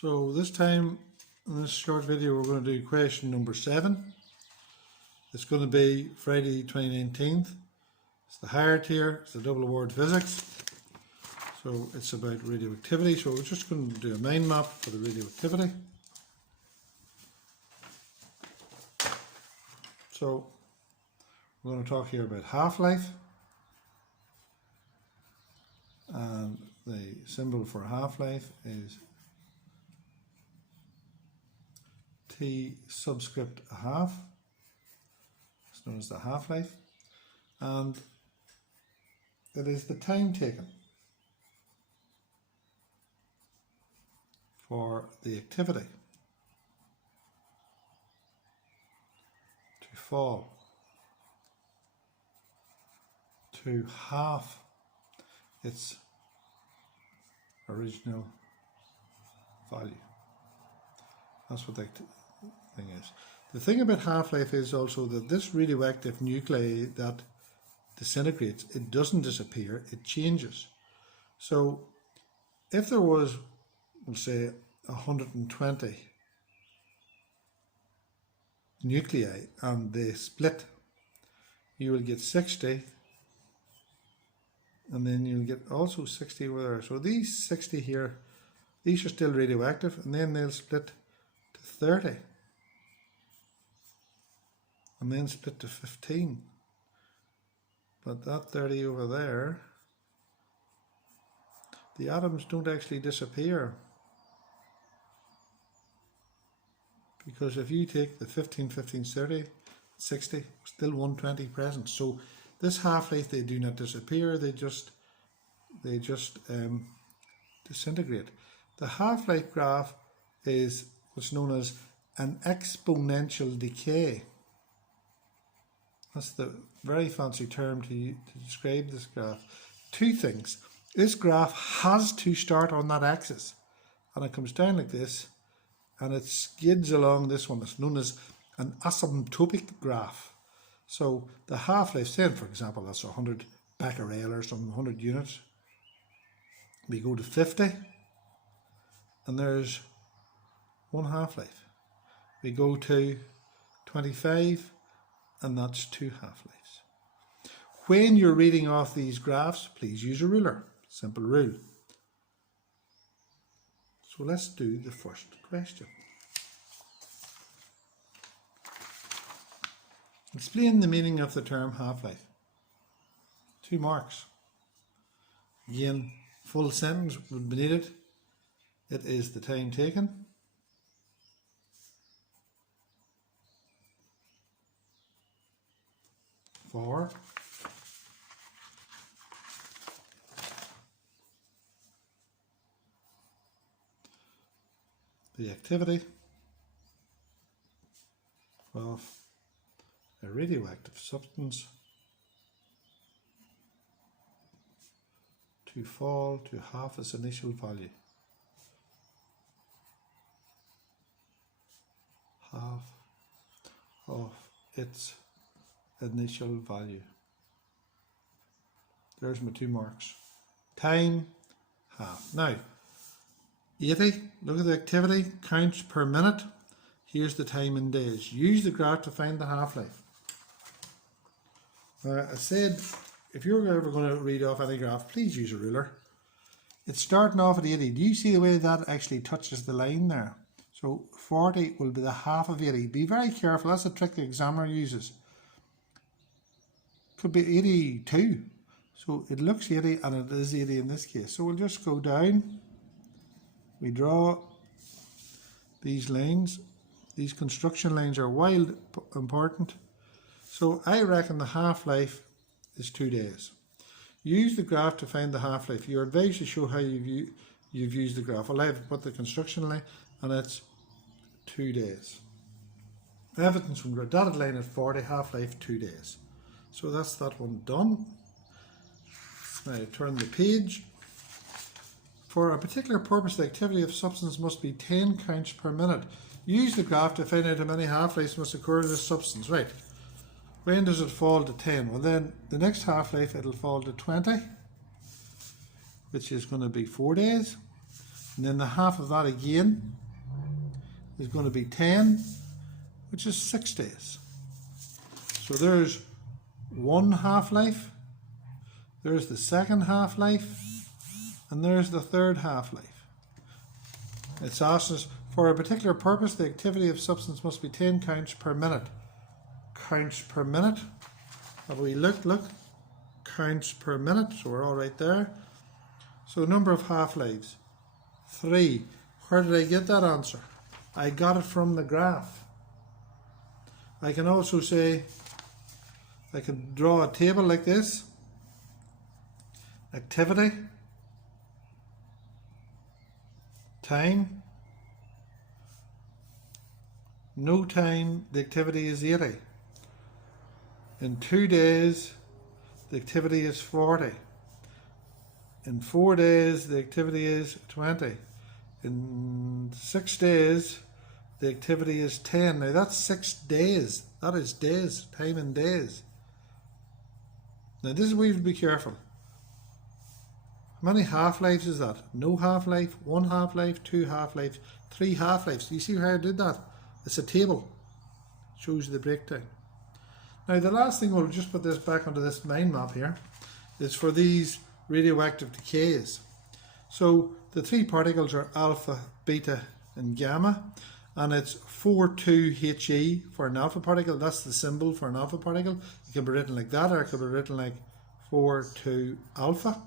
So this time in this short video we're going to do question number 7. It's going to be Friday 2019. It's the higher tier, it's the double award physics. So it's about radioactivity. So we're just going to do a mind map for the radioactivity. So we're going to talk here about half-life. And the symbol for half-life is T subscript a half. It's known as the half-life. And it is the time taken for the activity to fall to half its original value. That's what that thing is. The thing about half-life is also that this radioactive nuclei that disintegrates, it doesn't disappear, it changes. So if there was, we'll say, 120 nuclei and they split, you will get 60, and then you'll get also 60 over there. So these 60 here, these are still radioactive, and then they'll split to 30, and then split to 15. But that 30 over there, the atoms don't actually disappear. Because if you take the 15, 15, 30, 60, still 120 present. So this half-life, they do not disappear, they just disintegrate. The half-life graph is what's known as an exponential decay. That's the very fancy term to describe this graph. Two things. This graph has to start on that axis, and it comes down like this, and it skids along this one. It's known as an asymptotic graph. So the half-life, say for example, that's 100 becquerel or some 100 units. We go to 50, and there's one half-life. We go to 25, and that's 2 half-lives. When you're reading off these graphs, please use a ruler. Simple rule. So let's do the first question. Explain the meaning of the term half-life. 2 marks. Again, full sentence would be needed. It is the time taken for the activity of a radioactive substance to fall to half its initial value. Half of its initial value. There's my 2 marks. Time, half. Now, 80, look at the activity, counts per minute. Here's the time in days. Use the graph to find the half-life. I said, if you're ever going to read off any graph, please use a ruler. It's starting off at 80. Do you see the way that actually touches the line there? So 40 will be the half of 80. Be very careful, that's a trick the examiner uses. Could be 82. So it looks 80 and it is 80 in this case. So we'll just go down. We draw these lines. These construction lines are wild important. So I reckon the half-life is 2 days. Use the graph to find the half-life. You're advised to show how you've used the graph. Well, I've put the construction line, and it's 2 days. Evidence from the dotted line at 40, half-life 2 days. So that's that one done. Now turn the page. For a particular purpose, the activity of substance must be 10 counts per minute. Use the graph to find out how many half-lives must occur to this substance. Right. When does it fall to 10? Well, then the next half-life it'll fall to 20, which is going to be 4 days. And then the half of that again is going to be 10, which is 6 days. So there's one half-life, there's the second half-life, and there's the third half-life. It's asked us, for a particular purpose, the activity of substance must be 10 counts per minute. Counts per minute. Have we look, counts per minute, so we're all right there. So number of half-lives, 3. Where did I get that answer? I got it from the graph. I can also say, I can draw a table like this. Activity, time, no time, the activity is 80. In 2 days, the activity is 40. In 4 days, the activity is 20. In 6 days, the activity is 10. Now that's 6 days. That is days, time in days. Now this is where you have to be careful. How many half-lives is that? No half-life, 1 half-life, 2 half-lives, 3 half-lives. You see how I did that? It's a table. Shows you the breakdown. Now the last thing, we'll just put this back onto this mind map here, is for these radioactive decays. So the 3 particles are alpha, beta and gamma, and it's 42He for an alpha particle. That's the symbol for an alpha particle. It can be written like that, or it could be written like 42 alpha.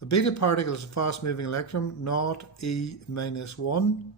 A beta particle is a fast moving electron, not E minus 1,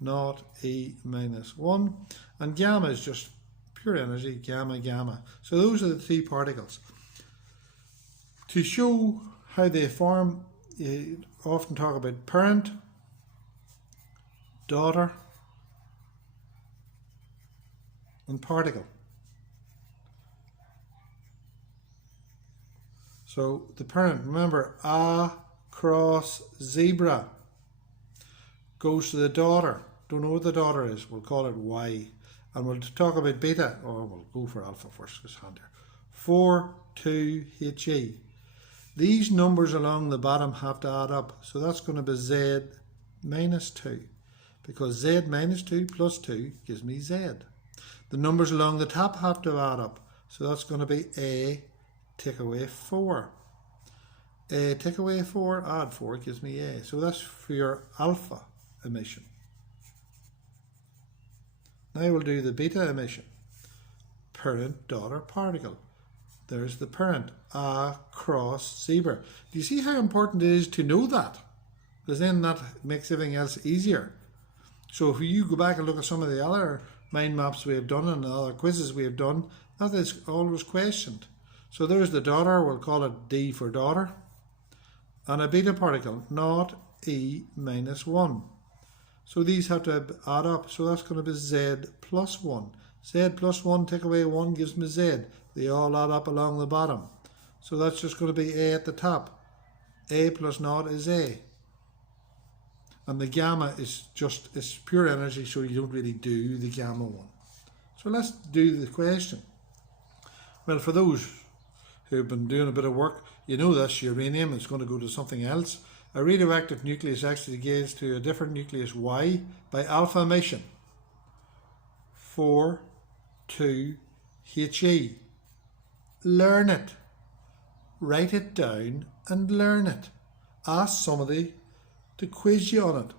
not E minus 1, and gamma is just pure energy, gamma, gamma. So those are the 3 particles. To show how they form, you often talk about parent, daughter, and particle. So the parent, remember, A cross zebra goes to the daughter. Don't know what the daughter is. We'll call it Y. And we'll talk about beta, or we'll go for alpha first, because it's handier. 42He. These numbers along the bottom have to add up. So that's going to be Z minus 2. Because Z minus 2 plus 2 gives me Z. The numbers along the top have to add up. So that's going to be A take away 4. A take away 4, add 4 gives me A. So that's for your alpha emission. Now we'll do the beta emission. Parent, daughter, particle. There's the parent, A cross zebra. Do you see how important it is to know that? Because then that makes everything else easier. So if you go back and look at some of the other mind maps we have done and the other quizzes we have done, that is always questioned. So there's the daughter, we'll call it D for daughter. And a beta particle, not E minus 1. So these have to add up. So that's going to be Z plus 1. Z plus 1 take away 1 gives me Z. They all add up along the bottom. So that's just going to be A at the top. A plus naught is A. And the gamma is it's pure energy, so you don't really do the gamma one. So let's do the question. Well, for those who have been doing a bit of work, you know this uranium is going to go to something else. A radioactive nucleus actually decays to a different nucleus Y by alpha emission. 42He. Learn it. Write it down and learn it. Ask somebody to quiz you on it.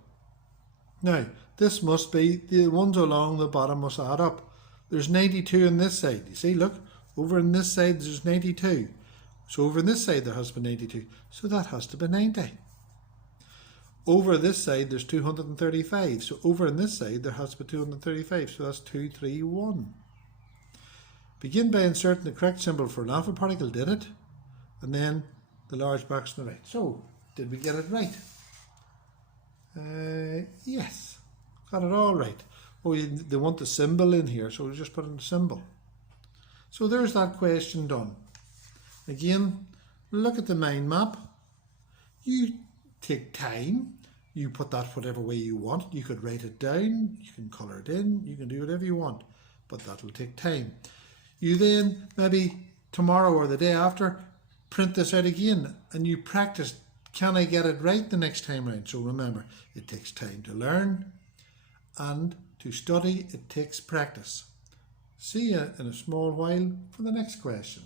Now, this must be, the ones along the bottom must add up. There's 92 on this side. You see, look, over on this side there's 92. So over on this side there has to be 92. So that has to be 90. Over this side there's 235. So over on this side there has to be 235. So that's 231. Begin by inserting the correct symbol for an alpha particle, did it? And then the large box on the right. So, did we get it right? Yes, got it all right. Oh, they want the symbol in here, so we'll just put in the symbol. So there's that question done. Again, look at the mind map. You take time, you put that whatever way you want. You could write it down, you can colour it in, you can do whatever you want, but that will take time. You then, maybe tomorrow or the day after, print this out again and you practice can I get it right the next time round? So remember, it takes time to learn, and to study, it takes practice. See you in a small while for the next question.